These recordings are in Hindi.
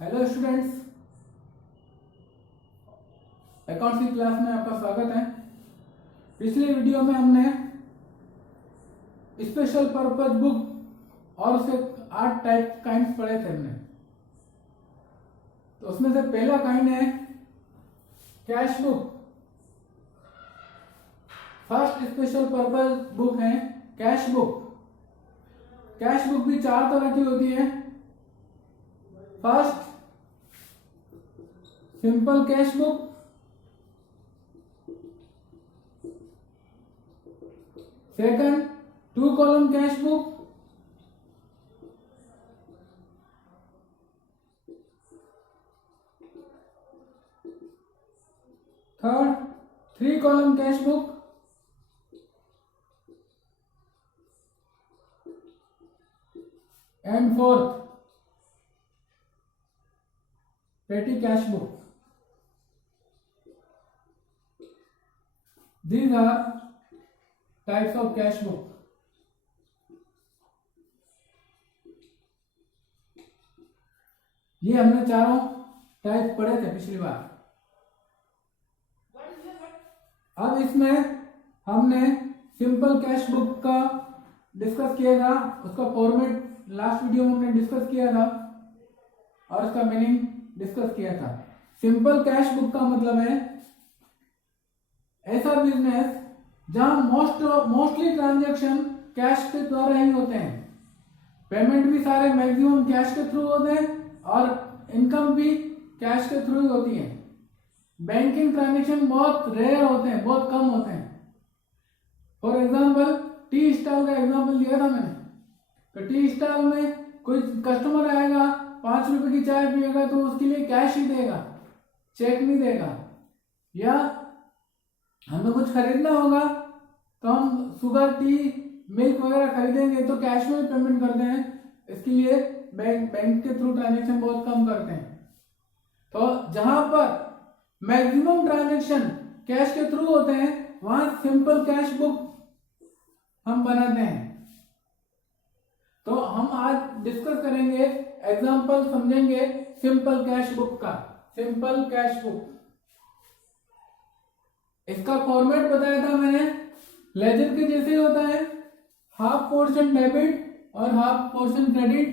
हेलो स्टूडेंट्स, अकाउंट्स की क्लास में आपका स्वागत है। पिछले वीडियो में हमने स्पेशल पर्पस बुक और उसके 8 टाइप काइंड्स पढ़े थे हमने। तो उसमें से पहला काइंड है cash book. First special purpose book है कैश बुक। कैश बुक भी 4 तरह की होती है। First simple cash book, second 2 column cash book, third 3 column cash book, and fourth पेटी cash book. These are types of cash book. ये हमने चारों टाइप पढ़े थे पिछली बार। अब इसमें हमने सिंपल कैश बुक का डिस्कस किया था। उसका फॉर्मेट लास्ट वीडियो में हमने डिस्कस किया था और उसका मीनिंग डिस्कस किया था। सिंपल कैश बुक का मतलब है ऐसा बिजनेस जहां मोस्टली ट्रांजैक्शन कैश के द्वारा ही होते हैं। पेमेंट भी सारे मैक्सिमम कैश के थ्रू होते हैं और इनकम भी कैश के थ्रू ही होती है। बैंकिंग ट्रांजैक्शन बहुत रेयर होते हैं, बहुत कम होते हैं। फॉर एग्जांपल टी स्टॉल का एग्जांपल दिया था मैंने। तो टी स्टॉल में कोई कस्टमर आएगा, 5 रुपए की चाय पिएगा तो उसके लिए कैश ही देगा, चेक नहीं देगा। या हमें कुछ खरीदना होगा तो हम शुगर, टी, मिल्क वगैरह खरीदेंगे तो कैश में पेमेंट करते हैं। इसके लिए बैंक के थ्रू ट्रांजैक्शन बहुत कम करते हैं। तो जहां पर मैक्सिमम ट्रांजैक्शन कैश के थ्रू होते हैं वहां सिंपल कैश बुक हम बनाते हैं। तो हम आज डिस्कस करेंगे, एग्जांपल समझेंगे सिंपल कैश बुक का। सिंपल कैश बुक, इसका फॉर्मेट बताया था मैंने, लेजर के जैसे होता है। हाफ पोर्शन डेबिट और half portion credit.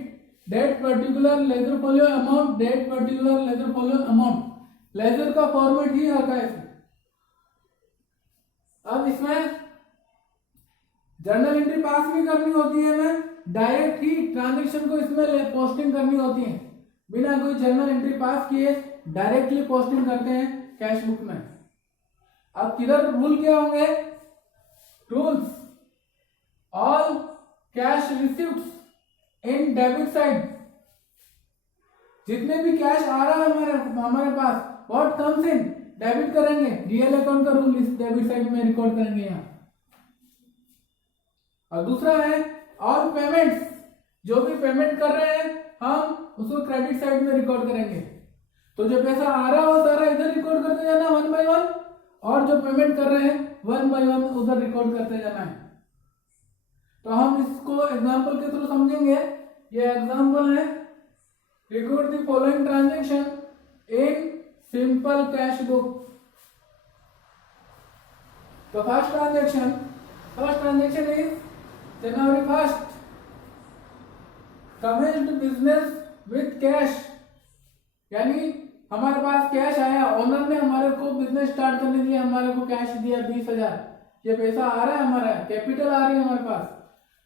Date particular ledger folio amount, date particular ledger folio amount. Ledger का फॉर्मेट ही आता है। अब इसमें जर्नल एंट्री पास भी करनी होती है, हमें डायरेक्ट ही ट्रांजेक्शन को इसमें पोस्टिंग करनी होती है। बिना कोई जर्नल एंट्री पास किए डायरेक्टली पोस्टिंग करते हैं कैश बुक में। अब किधर रूल क्या होंगे? Rules, all cash receipts in debit side. जितने भी कैश आ रहा है हमारे पास, व्हाट कम्स इन डेबिट करेंगे। रियल अकाउंट का रूल इस डेबिट साइड में रिकॉर्ड करेंगे यहाँ। और दूसरा है ऑल पेमेंट्स, जो भी पेमेंट कर रहे हैं हम उसको क्रेडिट साइड में रिकॉर्ड करेंगे। तो जो पैसा आ रहा हो सारा इधर रिकॉर्ड करते जाना 1 by 1, और जो पेमेंट कर रहे हैं 1 by 1 उधर रिकॉर्ड करते जाना है। तो हम इसको एग्जांपल के थ्रू समझेंगे। ये एग्जांपल है, record the following transaction in simple cash book. तो first transaction is January 1st, commenced business with cash। यानी हमारे पास कैश आया, ओनर ने हमारे को बिजनेस स्टार्ट करने के लिए हमारे को कैश दिया 20,000। ये पैसा आ रहा है, हमारा कैपिटल आ रही है हमारे पास।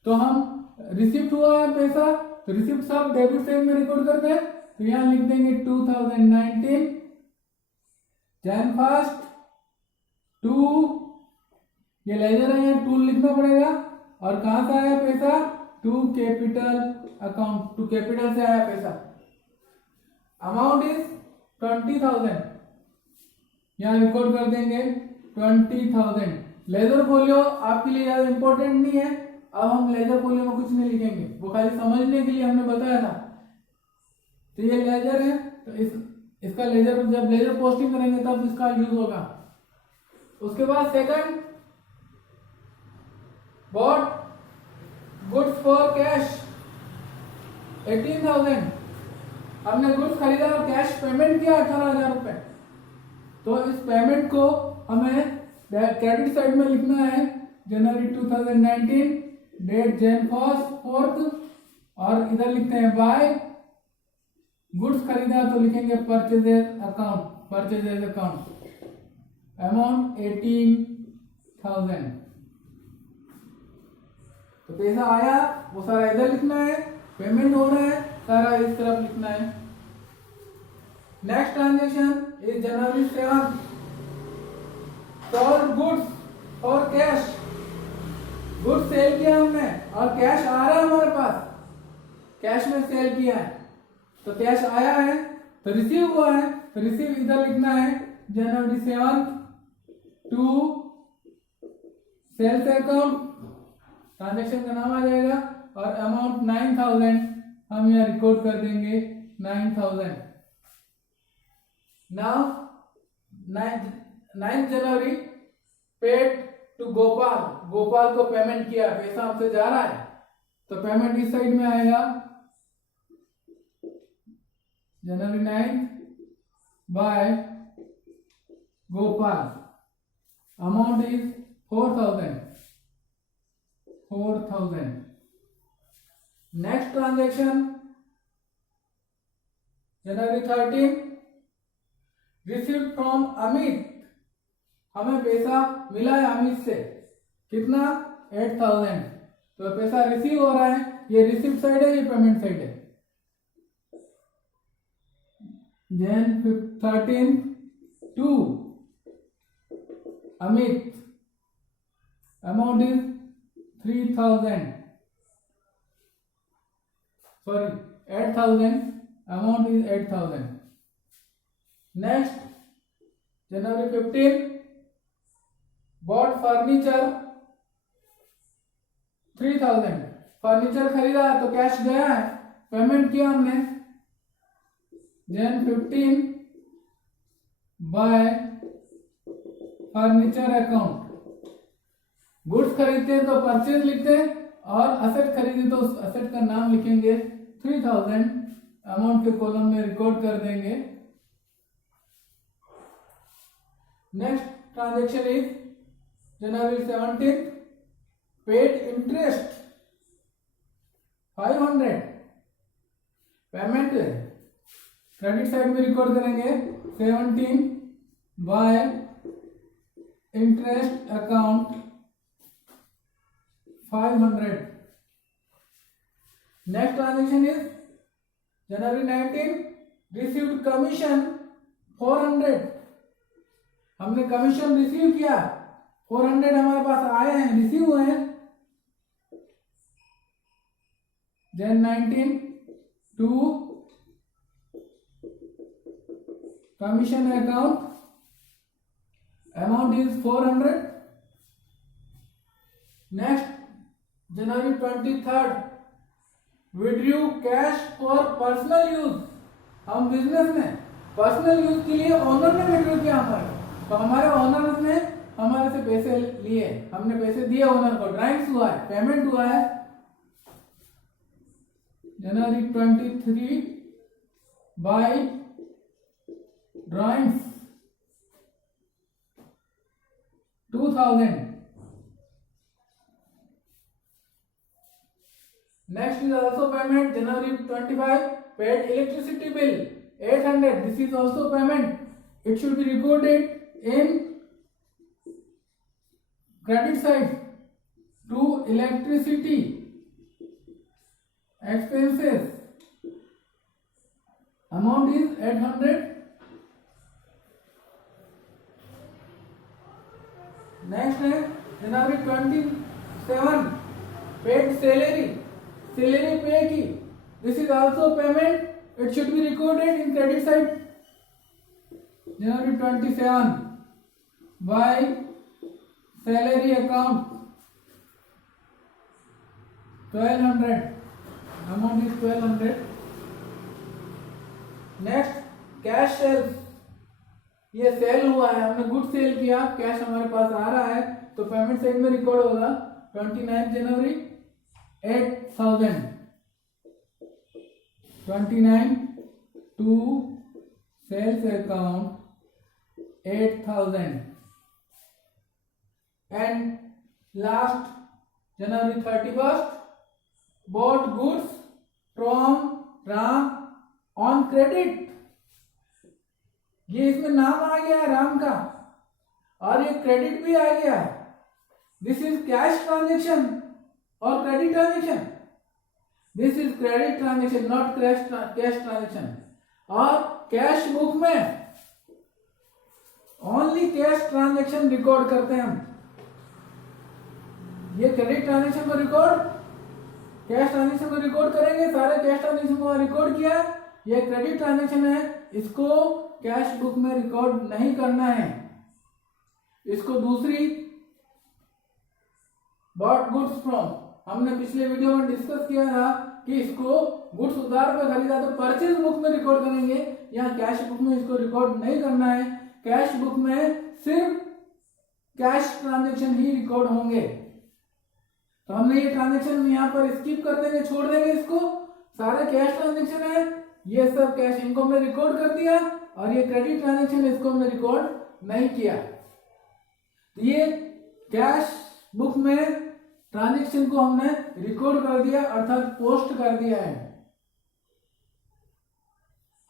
तो हम रिसिप्ट हुआ है पैसा, तो रिसिप्ट सब डेबिट साइड में रिकॉर्ड करते हैं। तो यहां लिख देंगे 2019 Jan 1st टू, ये लेजर है, यहाँ टू लिखना पड़ेगा। और कहां से आया पैसा? To capital account, to capital से आया पैसा। अमाउंट इज 20,000, यहां रिकॉर्ड कर देंगे 20,000। लेजर फोलियो आपके लिए ज्यादा इंपॉर्टेंट नहीं है। अब हम लेजर फोलियो में कुछ नहीं लिखेंगे, वो खाली समझने के लिए हमने बताया था। तो ये लेजर है, तो इसका लेजर, जब लेजर पोस्टिंग करेंगे तब इसका यूज होगा। उसके बाद second, bought goods for cash 18,000। हमने गुड्स खरीदा और कैश पेमेंट किया 18,000 रुपए, तो इस पेमेंट को हमें क्रेडिट साइड में लिखना है जनवरी 2019, डेट जैन 4th, और इधर लिखते हैं बाय गुड्स खरीदा तो लिखेंगे परचेजेज अकाउंट, अमाउंट 18,000। तो पैसा आया वो सारा इधर लिखना है, पेमेंट हो रहा है सारा इस तरफ लिखना है। Next transaction is January 7th, sold goods और कैश। गुड्स सेल किया हमने और कैश आ रहा है हमारे पास, कैश में सेल किया है तो कैश आया है, तो रिसीव हुआ है तो रिसीव इधर लिखना है जनवरी 7th to sales account, transaction का नाम आ जाएगा और अमाउंट 9,000 हम यहाँ रिकॉर्ड कर देंगे 9,000। नाउ 9th जनवरी पेड टू गोपाल को पेमेंट किया, पैसा हमसे जा रहा है तो पेमेंट इस साइड में आएगा जनवरी 9th by Gopal, amount is 4,000। Next transaction जनवरी 13 रिसीव्ड फ्रॉम अमित, हमें पैसा मिला है अमित से, कितना 8,000, तो पैसा रिसीव हो रहा है, ये रिसीव साइड है, ये पेमेंट साइड है। Jan 13 to Amit, amount is 3,000, sorry 8,000, amount is 8,000। Next January 15 bought furniture 3,000, furniture खरीदा तो कैश गया है, पेमेंट किया हमने Jan 15 bye furniture account. Goods खरीदते हैं तो परचेज लिखते हैं और असेट खरीदे तो उस असेट का नाम लिखेंगे 3,000, अमाउंट के कॉलम में रिकॉर्ड कर देंगे। Next transaction is January 17 paid interest 500, payment credit side में रिकॉर्ड करेंगे 17 bye interest account 500। Next transaction is January 19 received commission 400, हमने कमीशन रिसीव किया 400 हमारे पास आए हैं, रिसीव हुए हैं। Jan 19 to commission account, amount is 400। Next जनवरी 23 withdrew cash for personal use, हम बिजनेस में पर्सनल यूज के लिए ओनर ने विड्रू किया हमारे, तो हमारे ओनर ने हमारे से पैसे लिए, हमने पैसे दिए ओनर को, ड्राइंग्स हुआ है, पेमेंट हुआ है जनवरी 23 bye drawings 2,000। Next is also payment January 25 paid electricity bill 800, this is also payment, it should be recorded in credit side to electricity expenses, amount is 800। Next है जनवरी 27 पेड सैलरी पे की, this is also payment, it should be recorded in credit side जनवरी 27 by salary account 1200, amount is 1200। Next cash sales, ये सेल हुआ है, हमने गुड सेल किया, कैश हमारे पास आ रहा है तो पेमेंट साइड में रिकॉर्ड होगा 29 जनवरी 8,000, 29 to sales account 8,000 and last January 31st bought goods from Ram on credit। ये इसमें नाम आ गया है राम का और ये क्रेडिट भी आ गया है। दिस इज कैश ट्रांजेक्शन और credit transaction. This is credit transaction not cash transaction. और कैश बुक में ओनली कैश ट्रांजेक्शन रिकॉर्ड करते हैं हम। ये क्रेडिट ट्रांजेक्शन को रिकॉर्ड कैश ट्रांजेक्शन को रिकॉर्ड करेंगे, सारे कैश ट्रांजेक्शन को रिकॉर्ड किया। ये क्रेडिट ट्रांजेक्शन है, इसको कैश बुक में रिकॉर्ड नहीं करना है। इसको दूसरी बॉट गुड्स फ्रॉम, हमने पिछले वीडियो में डिस्कस किया था कि इसको गुड्स उधार पे खरीदा तो परचेज बुक में रिकॉर्ड करेंगे। यहाँ कैश बुक में इसको रिकॉर्ड नहीं करना है। कैश बुक में सिर्फ कैश ट्रांजेक्शन ही रिकॉर्ड होंगे। तो हमने ये ट्रांजेक्शन यहाँ पर स्किप कर देंगे, छोड़ देंगे इसको। सारे कैश ट्रांजेक्शन है, ये सब कैश इनकम में रिकॉर्ड कर दिया और ये क्रेडिट ट्रांजेक्शन इसको हमने रिकॉर्ड नहीं किया। तो ये कैश बुक में ट्रांजेक्शन को हमने रिकॉर्ड कर दिया अर्थात पोस्ट कर दिया है।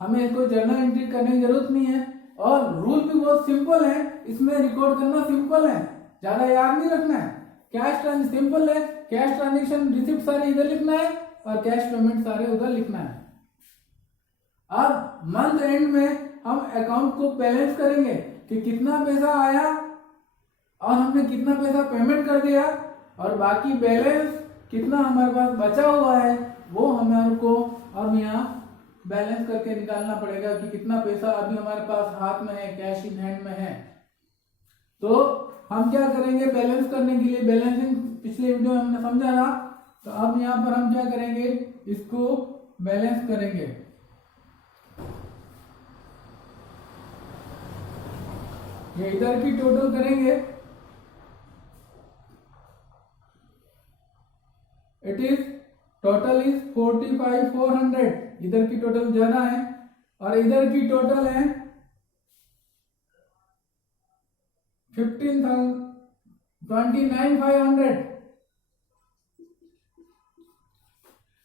हमें इसको जर्नल एंट्री करने की जरूरत नहीं है और रूल भी बहुत सिंपल है, इसमें रिकॉर्ड करना सिंपल है, ज्यादा याद नहीं रखना है। कैश ट्रांजेक्शन सिंपल है, कैश ट्रांजेक्शन रिसिप्ट सारे इधर लिखना है और कैश पेमेंट सारे उधर लिखना है। अब मंथ एंड में हम अकाउंट को बैलेंस करेंगे कि कितना पैसा आया और हमने कितना पैसा पेमेंट कर दिया और बाकी बैलेंस कितना हमारे पास बचा हुआ है वो हमारे को अब यहाँ बैलेंस करके निकालना पड़ेगा कि कितना पैसा अभी हमारे पास हाथ में है, कैश इन हैंड में है। तो हम क्या करेंगे बैलेंस करने के लिए, बैलेंसिंग पिछले वीडियो में हमने समझा था। तो अब यहाँ पर हम क्या करेंगे, इसको बैलेंस करेंगे। ये इधर की टोटल करेंगे, इट इज टोटल इज 45,400। इधर की टोटल ज्यादा है और इधर की टोटल है 29,500।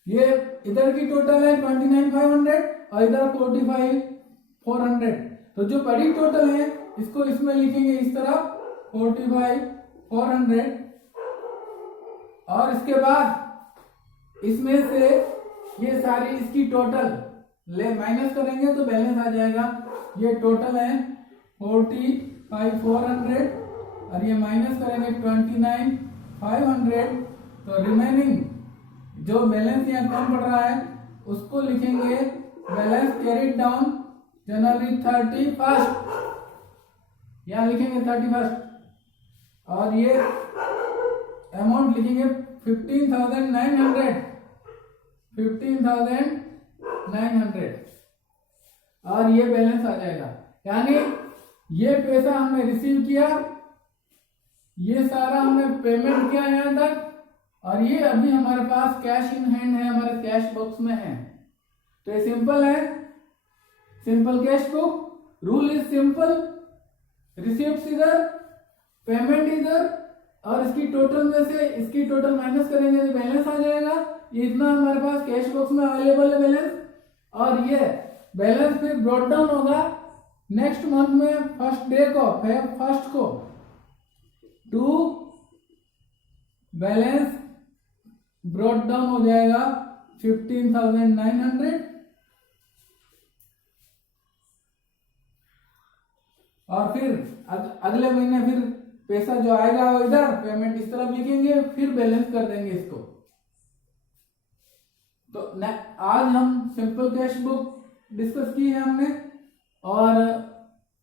ये इधर की टोटल है 29,500 और इधर 45,400। तो जो बड़ी टोटल है इसको इसमें लिखेंगे इस तरह 45,400 और इसके बाद इसमें से ये सारी इसकी टोटल ले माइनस करेंगे तो बैलेंस आ जाएगा। ये टोटल है 45,400 और ये माइनस करेंगे 29,500। तो रिमेनिंग जो बैलेंस यहाँ कम पड़ रहा है उसको लिखेंगे बैलेंस कैरिड डाउन जनवरी 31st, यहाँ लिखेंगे 31st और ये अमाउंट लिखेंगे 15,900 और ये बैलेंस आ जाएगा। यानी ये पैसा हमने रिसीव किया, ये सारा हमने पेमेंट किया यहाँ तक और ये अभी हमारे पास कैश इन हैंड है, हमारे कैश बॉक्स में है। तो ये सिंपल है, simple cash book. Rule is simple, receipt इधर, पेमेंट इधर और इसकी टोटल में से इसकी टोटल माइनस करेंगे तो बैलेंस आ जाएगा। ये इतना हमारे पास कैश बॉक्स में अवेलेबल है बैलेंस और ये बैलेंस फिर ब्रॉट डाउन होगा नेक्स्ट मंथ में फर्स्ट डे को, फर्स्ट को टू बैलेंस ब्रॉट डाउन हो जाएगा 15,900 और फिर अगले महीने फिर पैसा जो आएगा वो इधर पेमेंट इस तरफ लिखेंगे, फिर बैलेंस कर देंगे इसको। तो आज हम सिंपल कैश बुक डिस्कस की है हमने और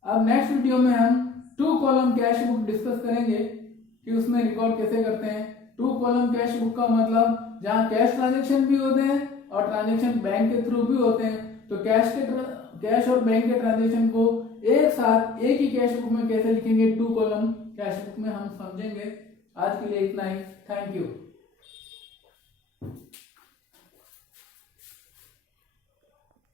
अब नेक्स्ट वीडियो में हम 2 कॉलम कैश बुक डिस्कस करेंगे कि उसमें रिकॉर्ड कैसे करते हैं। 2 कॉलम कैश बुक का मतलब जहाँ कैश ट्रांजेक्शन भी होते हैं और ट्रांजेक्शन बैंक के थ्रू भी होते हैं। तो कैश और बैंक के ट्रांजेक्शन को एक साथ एक ही कैश बुक में कैसे लिखेंगे 2 कॉलम कैश बुक में हम समझेंगे। आज के लिए इतना ही, थैंक यू।